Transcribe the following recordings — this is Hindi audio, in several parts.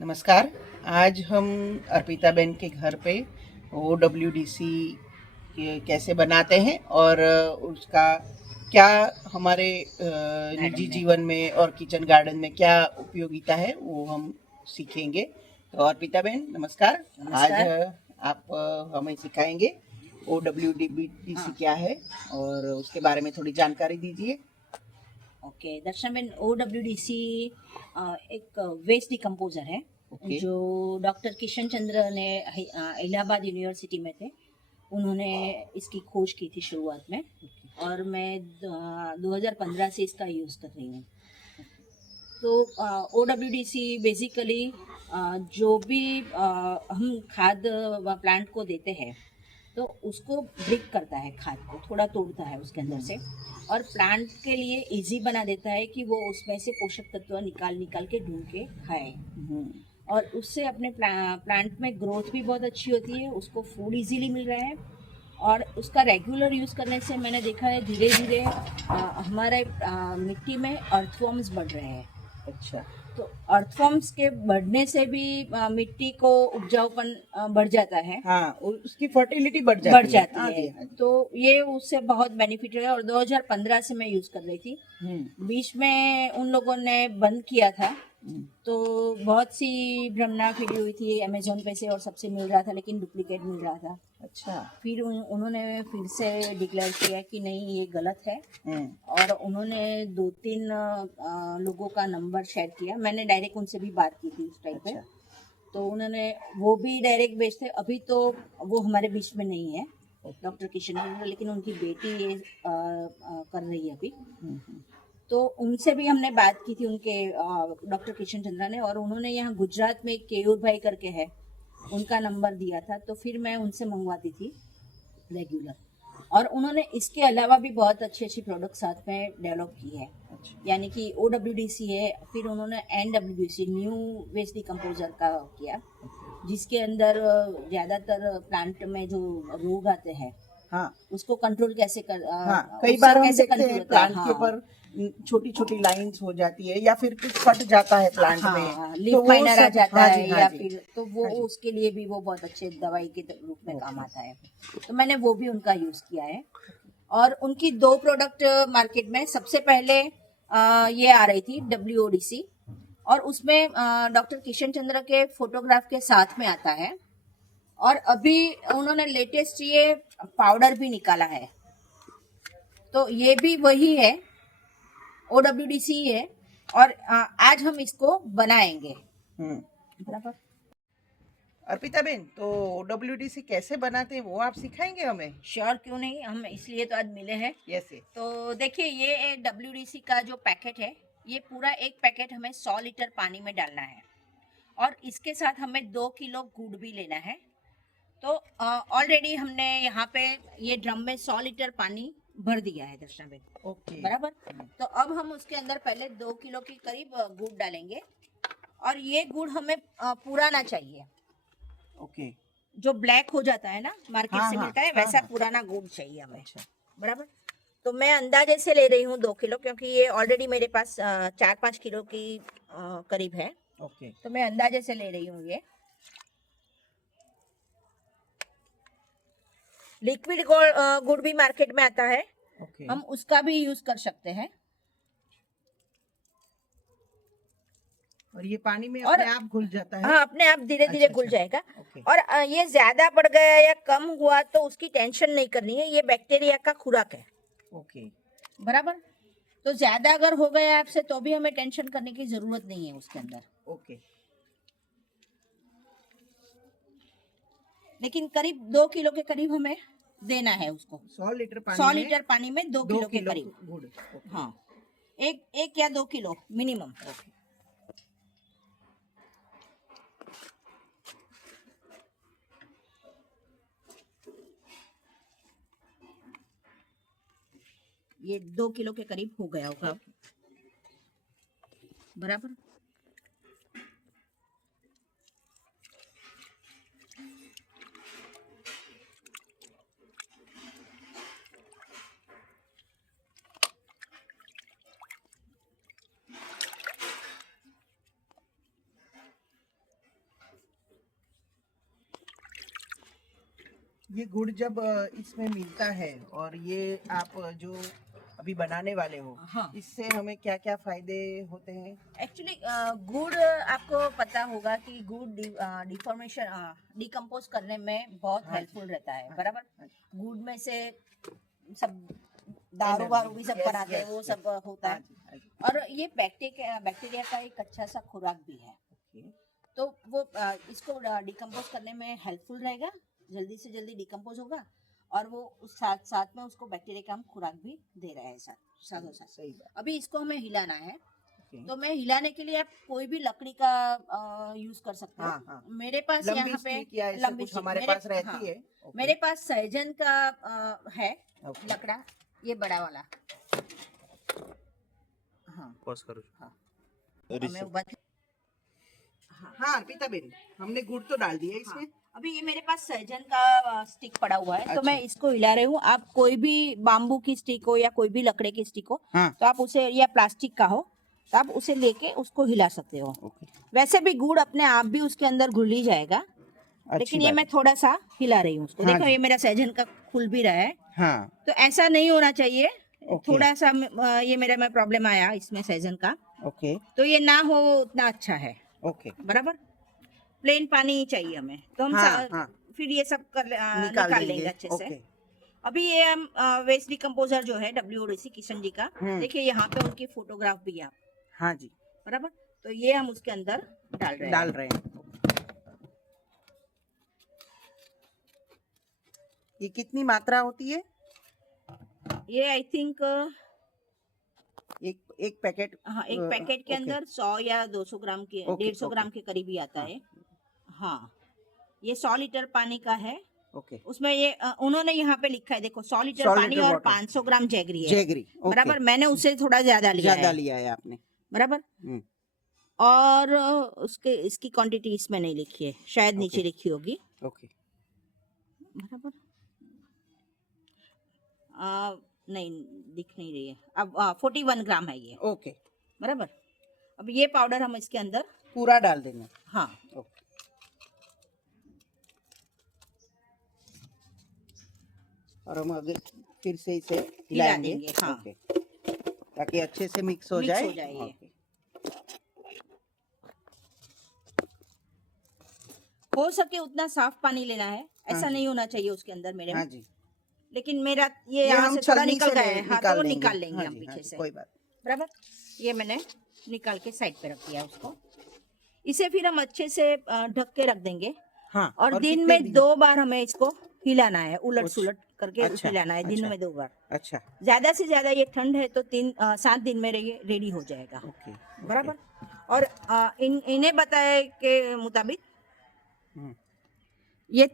नमस्कार। आज हम अर्पिता बेन के घर पे OWDC कैसे बनाते हैं और उसका क्या हमारे निजी में जीवन में और किचन गार्डन में क्या उपयोगिता है वो हम सीखेंगे। तो अर्पिता बेन नमस्कार। आज नमस्कार। आप हमें सिखाएंगे OWDC हाँ, क्या है और उसके बारे में थोड़ी जानकारी दीजिए। ओके। दर्शन बेन, OWDC एक वेस्ट डिकम्पोजर है ओके। जो डॉक्टर किशन चंद्र ने इलाहाबाद यूनिवर्सिटी में थे। उन्होंने इसकी खोज की थी शुरुआत में, और मैं 2015 से इसका यूज़ कर रही हूँ। तो OWDC बेसिकली जो भी हम खाद प्लांट को देते हैं तो उसको ब्रेक करता है, खाद को थोड़ा तोड़ता है उसके अंदर से, और प्लांट के लिए इजी बना देता है कि वो उसमें से पोषक तत्व निकाल निकाल के ढूंढ के खाए। और उससे अपने प्लांट में ग्रोथ भी बहुत अच्छी होती है, उसको फूड इजीली मिल रहा है। और उसका रेगुलर यूज़ करने से मैंने देखा है धीरे धीरे हमारे मिट्टी में अर्थवर्म्स बढ़ रहे हैं। अच्छा। तो अर्थवर्म्स के बढ़ने से भी मिट्टी को उपजाऊपन बढ़ जाता है। हाँ, उसकी फर्टिलिटी बढ़ जाती है। हाँ जी, हाँ जी। तो ये उससे बहुत बेनिफिट है, और 2015 से मैं यूज कर रही थी। बीच में उन लोगों ने बंद किया था, तो बहुत सी भ्रमणा फैली हुई थी अमेजोन पे से, और सबसे मिल रहा था लेकिन डुप्लीकेट मिल रहा था। अच्छा। फिर उन्होंने फिर से डिक्लेयर किया कि नहीं, ये गलत है। और उन्होंने 2-3 लोगों का नंबर शेयर किया। मैंने डायरेक्ट उनसे भी बात की थी उस टाइम पे। तो उन्होंने वो भी डायरेक्ट बेचते। अभी तो वो हमारे बीच में नहीं है, डॉक्टर किशन चंद्र, लेकिन उनकी बेटी ये कर रही है अभी। तो उनसे भी हमने बात की थी, उनके डॉक्टर किशन चंद्रा ने, और उन्होंने यहाँ गुजरात में केयूर भाई करके है, उनका नंबर दिया था। तो फिर मैं उनसे मंगवाती थी रेगुलर। और उन्होंने इसके अलावा भी बहुत अच्छी अच्छी प्रोडक्ट साथ में डेवलप की है। यानी कि OWDC है, फिर उन्होंने NWDC न्यू वेस्ट डिकम्पोजर का किया, जिसके अंदर ज़्यादातर प्लांट में जो रोग आते हैं, हाँ, उसको कंट्रोल कैसे कर कई बार हम देखते हैं प्लांट के ऊपर छोटी छोटी लाइंस हो जाती है या फिर कुछ फट जाता है प्लांट में, लीफ तो वो माइनर आ जाता है, हाँ या जी, फिर तो वो हाँ जी। उसके लिए भी वो बहुत अच्छे दवाई के रूप में काम आता है। तो मैंने वो भी उनका यूज किया है। और उनकी 2 प्रोडक्ट मार्केट में सबसे पहले ये आ रही थी WODC, और उसमें डॉक्टर किशन चंद्र के फोटोग्राफ के साथ में आता है। और अभी उन्होंने लेटेस्ट ये पाउडर भी निकाला है, तो ये भी वही है, OWDC है। और आज हम इसको बनाएंगे। बराबर। अर्पिता बेन, तो OWDC कैसे बनाते हैं वो आप सिखाएंगे हमें? श्योर, क्यों नहीं, हम इसलिए तो आज मिले हैं। यस। तो देखिए, ये WDC का जो पैकेट है, ये पूरा एक पैकेट हमें 100 लीटर पानी में डालना है, और इसके साथ हमें 2 किलो गुड़ भी लेना है। तो ऑलरेडी हमने यहाँ पे ये ड्रम में 100 लीटर पानी भर दिया है दर्शना बेन। ओके। बराबर। तो अब हम उसके अंदर पहले 2 किलो के करीब गुड़ डालेंगे, और ये गुड़ हमें पुराना चाहिए। ओके। जो ब्लैक हो जाता है ना, मार्केट से मिलता है, वैसा हाँ। पुराना गुड़ चाहिए हमें। अच्छा। बराबर। तो मैं अंदाजे से ले रही हूँ 2 किलो, क्योंकि ये ऑलरेडी मेरे पास 4-5 किलो की करीब है। ओके। तो मैं अंदाजे से ले रही हूँ ये। लिक्विड गुड़ भी मार्केट में आता है, हम उसका भी यूज कर सकते हैं। और ये पानी में अपने आप घुल जाता है? हाँ, अपने आप धीरे धीरे घुल जाएगा। और ये ज्यादा बढ़ गया या कम हुआ तो उसकी टेंशन नहीं करनी है, ये बैक्टीरिया का खुराक है। ओके। बराबर। तो ज्यादा अगर हो गया आपसे तो भी हमें टेंशन करने की जरूरत नहीं है उसके अंदर। ओके। लेकिन करीब 2 किलो के करीब हमें देना है उसको। 100 लीटर 100 लीटर पानी में 2 किलो के करीब गुड़। हाँ, एक या 2 किलो मिनिमम। ये 2 किलो के करीब हो गया होगा। बराबर। ये गुड़ जब इसमें मिलता है और ये आप जो अभी बनाने वाले हो, हाँ। इससे हमें क्या क्या फायदे होते हैं? एक्चुअली गुड़ आपको पता होगा कि गुड़ डिफॉर्मेशन डिकम्पोज करने में बहुत हाँ जी, हेल्पफुल रहता है, हाँ जी, बराबर। हाँ जी। गुड़ में से सब दारू वारू भी सब Yes, बनाते हैं, yes, वो yes. सब होता हाँ है। जी, हाँ जी। और ये बैक्टीरिया का एक अच्छा सा खुराक भी है। ओके, तो वो इसको डिकम्पोज करने में हेल्पफुल रहेगा, जल्दी से जल्दी डिकम्पोज होगा, और वो उस साथ साथ में उसको बैक्टीरिया का हम खुराक भी दे रहे हैं साथों साथ। सही बात। अभी इसको हमें हिलाना है, ओके, तो मैं हिलाने के लिए आप कोई भी लकड़ी का यूज कर सकते हो। हाँ हाँ। मेरे पास लंबी यहाँ पे स्टिक या ऐसा लंबी कुछ स्टिक हमारे मेरे पास रहती हाँ, है। ओके, मेरे पास सहजन का है ओके। लकड़ा, ये बड़ा वाला। हाँ पॉज करो। हाँ, मैं उबा हाँ हाँ अर्पिता बेन, हमने गुड़ तो डाल दिया हाँ। इसमें। अभी ये मेरे पास सहजन का स्टिक पड़ा हुआ है, तो अच्छा। मैं इसको हिला रही हूँ। आप कोई भी बाम्बू की स्टिक हो या कोई भी लकड़े की स्टिक हो, हाँ। तो आप उसे, या प्लास्टिक का हो, तो आप उसे लेके उसको हिला सकते हो। ओके, वैसे भी गुड़ अपने आप भी उसके अंदर घुल ही जाएगा, अच्छी लेकिन ये बात मैं है। थोड़ा सा हिला रही हूँ उसको। हाँ देखो जी। ये मेरा सहजन का खुल भी रहा है, हाँ, तो ऐसा नहीं होना चाहिए। ओके। थोड़ा सा ये मेरा में प्रॉब्लम आया इसमें सहजन का, ओके, तो ये ना हो उतना अच्छा है, ओके। बराबर। प्लेन पानी ही चाहिए हमें, तो हम हाँ, हाँ। फिर ये सब निकाल निकाल देंगे। लेंगे अच्छे से। ओके, अभी ये हम वेस्ट डिकम्पोजर जो है WODC किशन जी का, हम्म। देखिए यहाँ पे उनकी फोटोग्राफ भी है आप, हाँ जी, बराबर। तो ये हम उसके अंदर डाल रहे डाल हैं। रहे हैं। ये कितनी मात्रा होती है? ये आई थिंक एक पैकेट? हाँ, एक पैकेट के ओके, अंदर 100 या 200 ग्राम के, ओके, 150 ओके। ग्राम के करीब ही आता हाँ। है। हाँ, ये 100 लीटर पानी का है। ओके, उसमें ये उन्होंने यहाँ पे लिखा है, देखो 100 लीटर 100 पानी लीटर और वाटर। 500 ग्राम जैगरी है, जैगरी, ओके। बराबर। मैंने उससे थोड़ा ज्यादा लिया ज्यादा है, लिया है आपने। बराबर। हम्म, और उसके इसकी क्वांटिटी इसमें नहीं लिखी है, शायद ओके, नीचे लिखी होगी, ओके। बराबर। नहीं, दिख नहीं रही है अब। 41 ग्राम है ये, ओके, बराबर। अब ये पाउडर हम इसके अंदर पूरा डाल देंगे। हाँ, ओके, और हम अगर फिर से इसे हिला हिलाएंगे। देंगे, हाँ। ओके, ताकि अच्छे से मिक्स हो मिक्स जाए। हो जाए ये। ओके, हो सके उतना साफ पानी लेना है, ऐसा हाँ जी। नहीं होना चाहिए उसके अंदर मेरे हाँ में। जी। लेकिन मेरा ये ये यहाँ हम से थोड़ा छलनी निकल से गया है, हाँ, तो वो देंगे। निकाल लेंगे हाँ हम जी, हाँ पीछे जी, से, कोई बात। बराबर। ये मैंने निकाल के साइड पे रख दिया उसको। इसे फिर हम अच्छे से ढक के रख देंगे। हाँ, और दिन कितने में 2 बार हमें इसको हिलाना है, उलट सुलट करके अच्छा, हिलाना है, दिन अच्छा। में 2 बार। अच्छा, ज्यादा से ज्यादा ये ठंड है तो 7 दिन में रेडी हो जाएगा, ओके, बराबर। और इन्हें बताए के मुताबिक हम्म, ये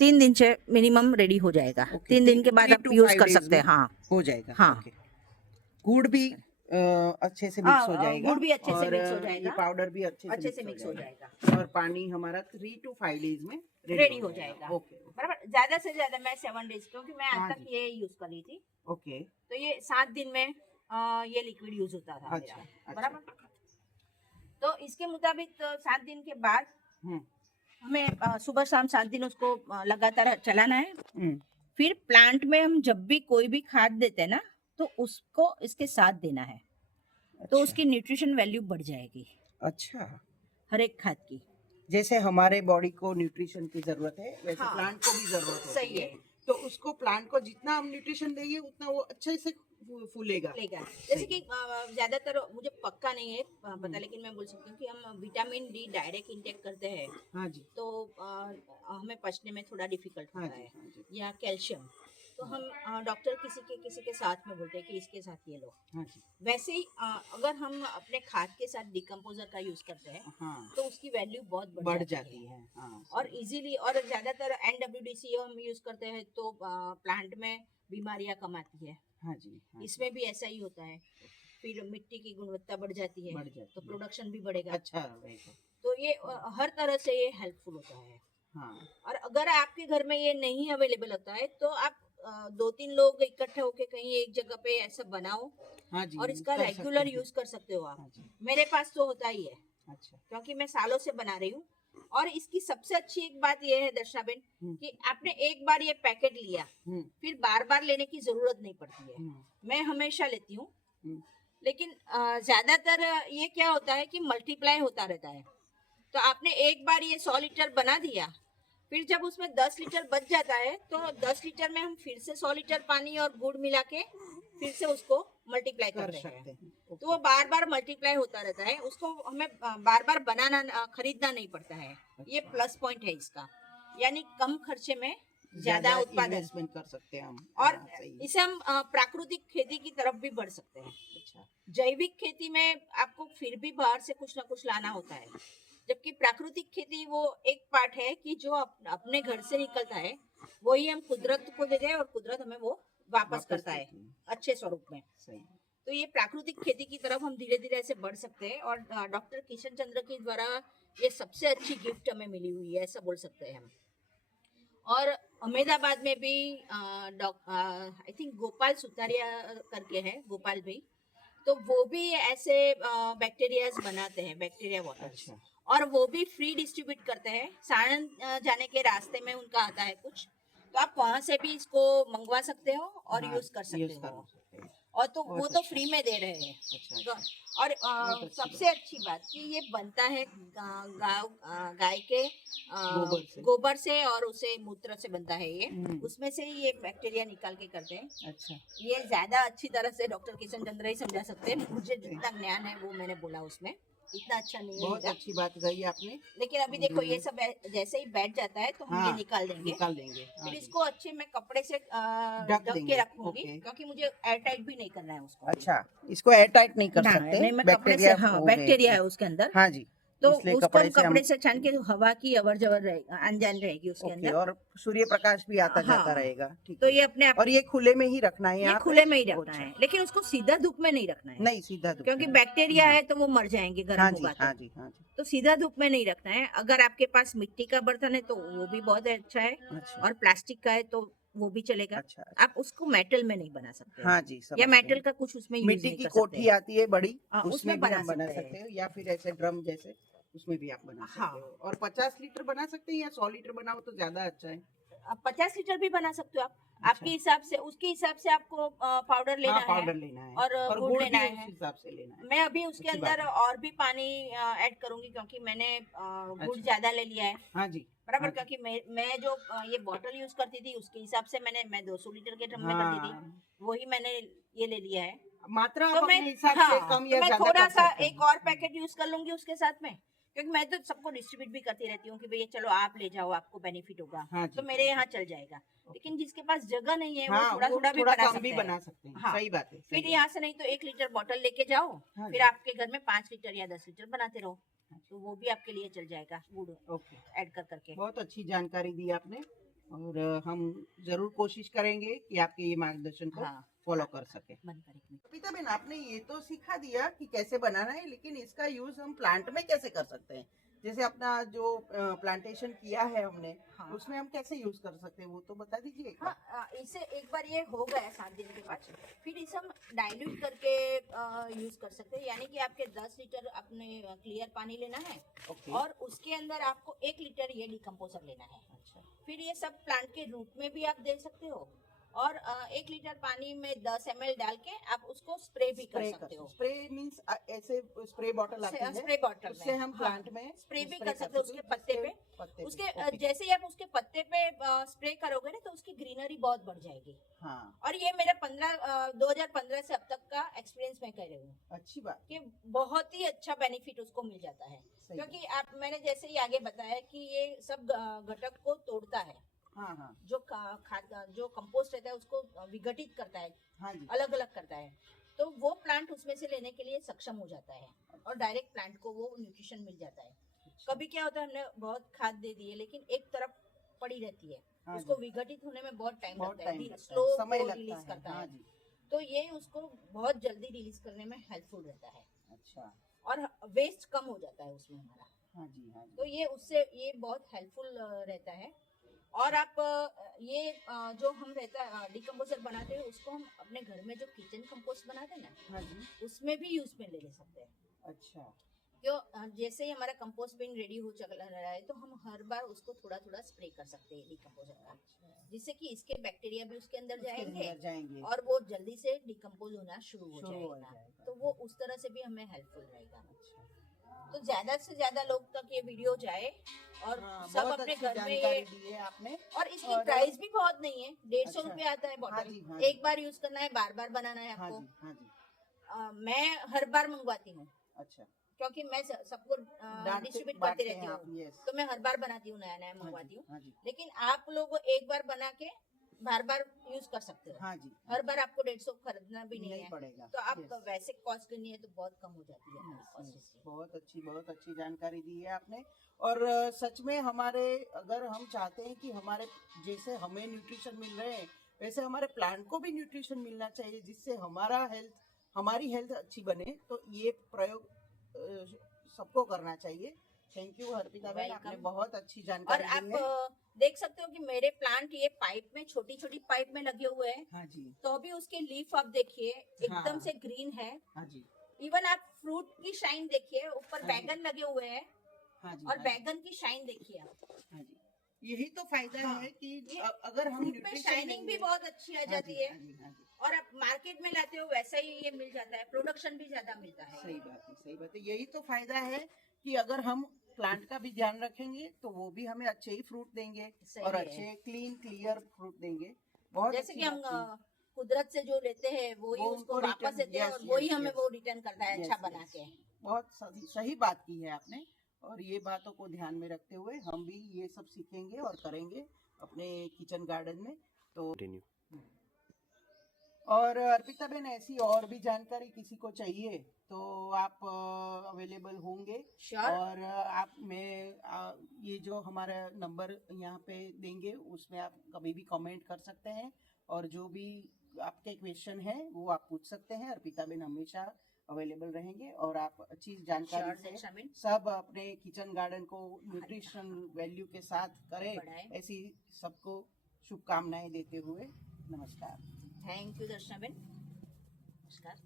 3 दिन से मिनिमम रेडी हो जाएगा। ओके। 3 दिन के बाद 3 आप to यूज 5 कर days सकते हैं, में हाँ हो जाएगा। हाँ। ओके। गुड़ भी अच्छे से मिक्स हो जाएगा। गुड़ भी अच्छे से और मिक्स हो जाएगा, ये पाउडर भी अच्छे से मिक्स हो जाएगा। जाएगा, और पानी हमारा 3 to 5 days में रेडी हो जाएगा, ओके, बराबर। ज्यादा से ज्यादा मैं 7 डेज, क्योंकि मैं हाँ आज तक जी। ये यूज कर रही थी, ओके, तो ये 7 दिन में ये लिक्विड यूज होता था अच्छा, मेरा, अच्छा। बराबर। तो इसके मुताबिक 7 दिन के बाद हम्म, हमें सुबह शाम 7 दिन उसको लगातार चलाना है। हम्म, फिर प्लांट में हम जब भी कोई भी खाद देते हैं ना, तो उसको इसके साथ देना है, तो अच्छा, उसकी न्यूट्रिशन वैल्यू बढ़ जाएगी, अच्छा। हर एक खाद की। जैसे हमारे बॉडी को न्यूट्रिशन की जरूरत है, वैसे हाँ, प्लांट को भी जरूरत होती सही है। तो उसको प्लांट को जितना हम न्यूट्रिशन देंगे उतना वो अच्छे से फूलेगा। लेगा। जैसे कि ज्यादातर मुझे पक्का नहीं है पता, लेकिन मैं बोल सकती हूँ कि हम विटामिन डी डायरेक्ट इंटेक करते हैं, हाँ जी, तो हमें पचने में थोड़ा डिफिकल्ट हाँ होता जी, है, हाँ जी, या कैल्शियम, तो हम डॉक्टर किसी के साथ में बोलते हैं कि इसके साथ ये लो। हाँ जी, वैसे ही अगर हम अपने खाद के साथ डिकम्पोजर का यूज करते हैं, हाँ, तो उसकी वैल्यू बहुत बढ़ जाती है। हाँ, और इजीली। और ज्यादातर NWDC हम यूज करते हैं तो प्लांट में बीमारियां कम आती है, हाँ जी, हाँ जी, इसमें भी ऐसा ही होता है। फिर मिट्टी की गुणवत्ता बढ़ जाती है, बढ़ जाती तो है। प्रोडक्शन भी बढ़ेगा। अच्छा रहेगा। तो ये हर तरह से ये हेल्पफुल होता है। हाँ, और अगर आपके घर में ये नहीं अवेलेबल होता है, तो आप 2-3 लोग इकट्ठे होके कहीं एक जगह पे ऐसा बनाओ, हाँ जी, और इसका कर सकते रेगुलर हैं। यूज कर सकते हो आप। हाँ जी, मेरे पास तो होता ही है, अच्छा, क्योंकि मैं सालों से बना रही हूँ, और इसकी सबसे अच्छी एक बात ये है दर्शनाबेन कि आपने एक बार ये पैकेट लिया फिर बार बार लेने की जरूरत नहीं पड़ती है। मैं हमेशा लेती हूँ, लेकिन ज्यादातर ये क्या होता है कि मल्टीप्लाई होता रहता है। तो आपने एक बार ये 100 लीटर बना दिया, फिर जब उसमें 10 लीटर बच जाता है तो 10 लीटर में हम फिर से 100 लीटर पानी और गुड़ मिला के फिर से उसको मल्टीप्लाई कर रहे हैं। तो वो बार बार मल्टीप्लाई होता रहता है, उसको हमें बार बार बनाना खरीदना नहीं पड़ता है। ये प्लस पॉइंट है इसका, यानी कम खर्चे में ज्यादा उत्पादन कर सकते हैं हम। और इसे हम प्राकृतिक खेती की तरफ भी बढ़ सकते हैं। अच्छा, जैविक खेती में आपको फिर भी बाहर से कुछ ना कुछ लाना होता है, जबकि प्राकृतिक खेती वो एक पार्ट है कि जो अपने घर से निकलता है वही हम कुदरत को देते हैं और कुदरत हमें वो वापस करता है अच्छे स्वरूप में। सही। तो ये प्राकृतिक खेती की तरफ हम धीरे धीरे ऐसे बढ़ सकते हैं और डॉक्टर किशन चंद्र के द्वारा ये सबसे अच्छी गिफ्ट हमें मिली हुई है, ऐसा बोल सकते हैं हम। और अहमदाबाद में भी आई थिंक गोपाल सुतारिया करके है, गोपाल भाई, तो वो भी ऐसे बैक्टीरियाज बनाते हैं, बैक्टीरिया वाटर। अच्छा। और वो भी फ्री डिस्ट्रीब्यूट करते हैं। सारण जाने के रास्ते में उनका आता है कुछ, तो आप वहां से भी इसको मंगवा सकते हो और यूज कर सकते हो। और तो वो तो फ्री में दे रहे हैं। अच्छा। और सबसे अच्छी बात कि ये बनता है गाय के गोबर से और उसे मूत्र से बनता है ये, उसमें से ही ये बैक्टीरिया निकाल के करते हैं। अच्छा। ये ज्यादा अच्छी तरह से डॉक्टर किशन चंद्र ही समझा सकते हैं, मुझे जितना ज्ञान है वो मैंने बोला, उसमें इतना अच्छा नहीं है। बहुत अच्छी बात कही आपने। लेकिन अभी देखो ये सब जैसे ही बैठ जाता है तो हम ये निकाल देंगे। फिर इसको अच्छे मैं कपड़े से ढक के रखूंगी, क्योंकि मुझे एयर टाइट भी नहीं करना है उसको। अच्छा, इसको एयर टाइट नहीं कर सकते, नहीं, मैं कपड़े से, हाँ बैक्टीरिया है उसके अंदर। हाँ जी, तो उसको हम कपड़े से छान के हवा की अवर जवर रहेगी, अनजान रहेगी उसके अंदर, और सूर्य प्रकाश भी आता जाता रहेगा। ठीक, तो ये अपने आप, और ये खुले में ही रखना है, ये खुले में ही रखना है, लेकिन उसको सीधा धूप में नहीं रखना है। नहीं, सीधा धूप, क्योंकि बैक्टीरिया है तो वो मर जाएंगे गर्म होगा तो। हाँ जी, हाँ जी। तो सीधा धूप में नहीं रखना है। अगर आपके पास मिट्टी का बर्तन है तो वो भी बहुत अच्छा है, और प्लास्टिक का है तो वो भी चलेगा। अच्छा। आप उसको मेटल में नहीं बना सकते। हाँ जी, या मेटल का कुछ उसमें यूज मिट्टी नहीं की कर सकते। कोठी आती है बड़ी, उसमें बना सकते हो, या फिर ऐसे ड्रम जैसे उसमें भी आप बना सकते हो। और 50 लीटर बना सकते हैं या 100 लीटर बनाओ तो ज्यादा अच्छा है। 50 लीटर भी बना सकते हो आप, आपके हिसाब से, उसके हिसाब से आपको पाउडर लेना है और गुड़ लेना है, हिसाब से लेना है। मैं अभी उसके अंदर और भी पानी ऐड करूंगी, क्योंकि मैंने गुड़ ज्यादा ले लिया है। हाँ जी, बराबर, क्योंकि मैं जो ये बॉटल यूज करती थी उसके हिसाब से मैं 200 लीटर के ड्रम में करती थी, वही मैंने ये ले लिया है। मात्रा तो मैं मैं थोड़ा सा एक और पैकेट यूज कर लूंगी उसके साथ में, क्योंकि मैं तो सबको डिस्ट्रीब्यूट भी करती रहती हूँ कि भैया चलो आप ले जाओ, आपको बेनिफिट होगा। तो मेरे यहाँ चल जाएगा। लेकिन जिसके पास जगह नहीं है वो थोड़ा थोड़ा भी बना सकते हैं। सही बात है। फिर यहाँ से नहीं तो 1 लीटर बॉटल लेके जाओ, फिर आपके घर में 5 लीटर या 10 लीटर बनाते रहो, तो वो भी आपके लिए चल जाएगा गुड़ ऐड कर करके। बहुत अच्छी जानकारी दी आपने, और हम जरूर कोशिश करेंगे कि आपके ये मार्गदर्शन को फॉलो कर सके। अर्पिता बेन, आपने ये तो सिखा दिया कि कैसे बनाना है, लेकिन इसका यूज हम प्लांट में कैसे कर सकते हैं? जैसे अपना जो प्लांटेशन किया है हमने, उसमें हम कैसे यूज कर सकते हैं वो तो बता दीजिए। इसे एक बार ये हो गया 7 दिन के बाद, फिर इसे हम डाइल्यूट करके यूज कर सकते हैं। यानी कि आपके 10 लीटर अपने क्लियर पानी लेना है, और उसके अंदर आपको 1 लीटर ये डिकम्पोजर लेना है। अच्छा। फिर ये सब प्लांट के रूट में भी आप दे सकते हो, और 1 लीटर पानी में 10 ml डाल के आप उसको स्प्रे भी कर सकते हो। स्प्रे मींस ऐसे स्प्रे बॉटल आती है, स्प्रे बॉटल उससे हम प्लांट में स्प्रे भी कर सकते हो उसके पत्ते पे। उसके जैसे ही आप उसके पत्ते पे स्प्रे करोगे ना तो उसकी ग्रीनरी बहुत बढ़ जाएगी। और ये मेरे 2015 से अब तक का एक्सपीरियंस मैं कह रही हूँ। अच्छी बात कि बहुत ही अच्छा बेनिफिट उसको मिल जाता है, क्योंकि मैंने जैसे ही आगे बताया कि ये सब घटक को तोड़ता है। जो खाद जो कंपोस्ट रहता है उसको विघटित करता है, अलग अलग करता है, तो वो प्लांट उसमें से लेने के लिए सक्षम हो जाता है, और डायरेक्ट प्लांट को वो न्यूट्रिशन मिल जाता है। कभी क्या होता है, हमने बहुत खाद दे दी है लेकिन एक तरफ पड़ी रहती है, उसको विघटित होने में बहुत टाइम लगता है, स्लो रिलीज करता है, तो ये उसको बहुत जल्दी रिलीज करने में हेल्पफुल रहता है। अच्छा। और वेस्ट कम हो जाता है उसमें हमारा। तो ये उससे ये बहुत हेल्पफुल रहता है। और आप ये जो हम रहता है डिकम्पोजर बनाते हैं उसको हम अपने घर में जो किचन कंपोस्ट बनाते हैं ना, उसमें भी यूज में ले सकते हैं। अच्छा। जैसे ही हमारा कंपोस्ट बिन रेडी हो चल रहा है तो हम हर बार उसको थोड़ा थोड़ा स्प्रे कर सकते हैं डिकम्पोजर का, जिससे कि इसके बैक्टीरिया भी उसके अंदर जाएंगे और वो जल्दी से डिकम्पोज होना शुरू हो जाएगा। तो वो उस तरह से भी हमें हेल्पफुल रहेगा। तो ज्यादा से ज्यादा लोग तक ये वीडियो जाए और सब अपने घर में ये दी है आपने। और इसकी प्राइस भी बहुत नहीं है, 150 रुपए आता है बॉटल। एक बार यूज करना है, बार बार बनाना है आपको। मैं हर बार मंगवाती हूँ। अच्छा, क्योंकि मैं सबको डिस्ट्रीब्यूट करती रहती हूँ, तो मैं हर बार बनाती हूँ, नया नया मंगवाती हूँ। लेकिन आप लोग एक बार बना के बार बार यूज कर सकते हो। हाँ जी, हर बार आपको 150 खरीदना भी नहीं है पड़ेगा। तो आप वैसे कॉस्ट करनी है तो बहुत कम हो जाती है। बहुत अच्छी जानकारी दी है आपने। और सच में हमारे, अगर हम चाहते हैं कि हमारे जैसे हमें न्यूट्रिशन मिल रहे हैं वैसे हमारे प्लांट को भी न्यूट्रिशन मिलना चाहिए, जिससे हमारी हेल्थ अच्छी बने। तो ये प्रयोग सबको करना चाहिए। थैंक यू अर्पिता बहन, आपने बहुत अच्छी जानकारी दी है। और आप देख सकते हो कि मेरे प्लांट ये पाइप में, छोटी छोटी पाइप में लगे हुए हैं। हाँ जी। तो भी उसके लीफ आप देखिए एकदम से ग्रीन है। हाँ जी। इवन आप फ्रूट की शाइन देखिए, ऊपर बैगन लगे हुए हैं। हाँ जी। और बैगन की शाइन देखिए आप। हाँ जी, यही तो फायदा है कि अगर हम फ्रूट पे शाइनिंग भी बहुत अच्छी आ जाती है। और आप मार्केट में लाते हो वैसा ही ये मिल जाता है, प्रोडक्शन भी ज्यादा मिलता है। सही बात है। यही तो फायदा है कि अगर हम प्लांट का भी ध्यान रखेंगे तो वो भी हमें अच्छे ही फ्रूट देंगे और अच्छे क्लियर फ्रूट देंगे। बहुत जैसे कि हम कुदरत से जो लेते हैं वो ही उसको वापस देते हैं और वही हमें वो रिटर्न करता है अच्छा बना के। बहुत सही बात की है आपने। और ये बातों को ध्यान में रखते हुए हम भी ये सब सीखेंगे और करेंगे अपने किचन गार्डन में। तो और अर्पिता बहन, ऐसी और भी जानकारी किसी को चाहिए तो आप अवेलेबल होंगे। और ये जो हमारा नंबर यहाँ पे देंगे उसमें आप कभी भी कमेंट कर सकते हैं और जो भी आपके क्वेश्चन है वो आप पूछ सकते हैं। अर्पिता बहन हमेशा अवेलेबल रहेंगे और आप अच्छी जानकारी से सब अपने किचन गार्डन को न्यूट्रिशन वैल्यू के साथ करें, ऐसी सबको शुभकामनाएं देते हुए नमस्कार। थैंक यू दर्शना बेन, नमस्कार।